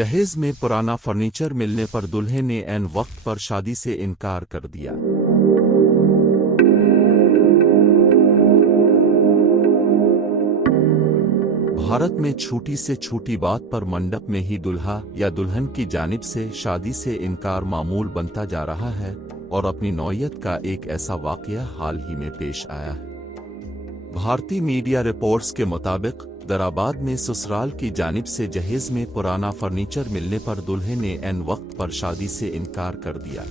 जहेज में पुराना फर्नीचर मिलने पर दूल्हे ने ऐन वक्त पर शादी से इनकार कर दिया। भारत में छोटी से छोटी बात पर मंडप में ही दूल्हा या दुल्हन की जानिब से शादी से इनकार मामूल बनता जा रहा है और अपनी नौयत का एक ऐसा वाकया हाल ही में पेश आया है। भारतीय मीडिया रिपोर्ट्स के मुताबिक दराबाद में ससुराल की जानिब से जहेज में पुराना फर्नीचर मिलने पर दूल्हे ने ऐन वक्त पर शादी से इनकार कर दिया।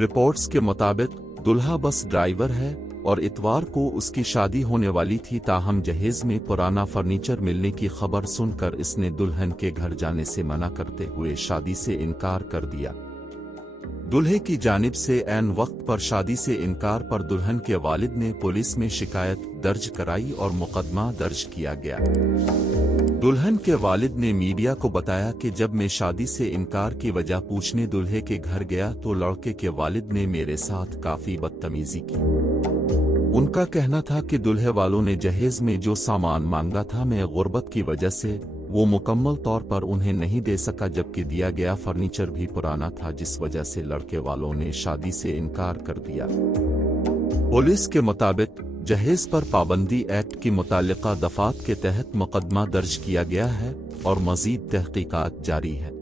रिपोर्ट्स के मुताबिक दूल्हा बस ड्राइवर है और इतवार को उसकी शादी होने वाली थी, ताहम जहेज में पुराना फर्नीचर मिलने की खबर सुनकर इसने दुल्हन के घर जाने से मना करते हुए शादी से इनकार कर दिया। दूल्हे की जानिब से ऐन वक्त पर शादी से इनकार पर दुल्हन के वालिद ने पुलिस में शिकायत दर्ज कराई और मुकदमा दर्ज किया गया। दुल्हन के वालिद ने मीडिया को बताया कि जब मैं शादी से इनकार की वजह पूछने दूल्हे के घर गया तो लड़के के वालिद ने मेरे साथ काफी बदतमीजी की। उनका कहना था कि दूल्हे वालों ने जहेज में जो सामान मांगा था मैं गुर्बत की वजह से वो मुकम्मल तौर पर उन्हें नहीं दे सका, जबकि दिया गया फर्नीचर भी पुराना था, जिस वजह से लड़के वालों ने शादी से इनकार कर दिया। पुलिस के मुताबिक जहेज पर पाबंदी एक्ट की मुतालिका दफात के तहत मुकदमा दर्ज किया गया है और मजीद तहकीकात जारी है।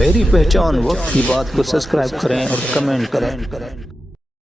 मेरी पहचान वक्त की बात को सब्सक्राइब करें और कमेंट करें।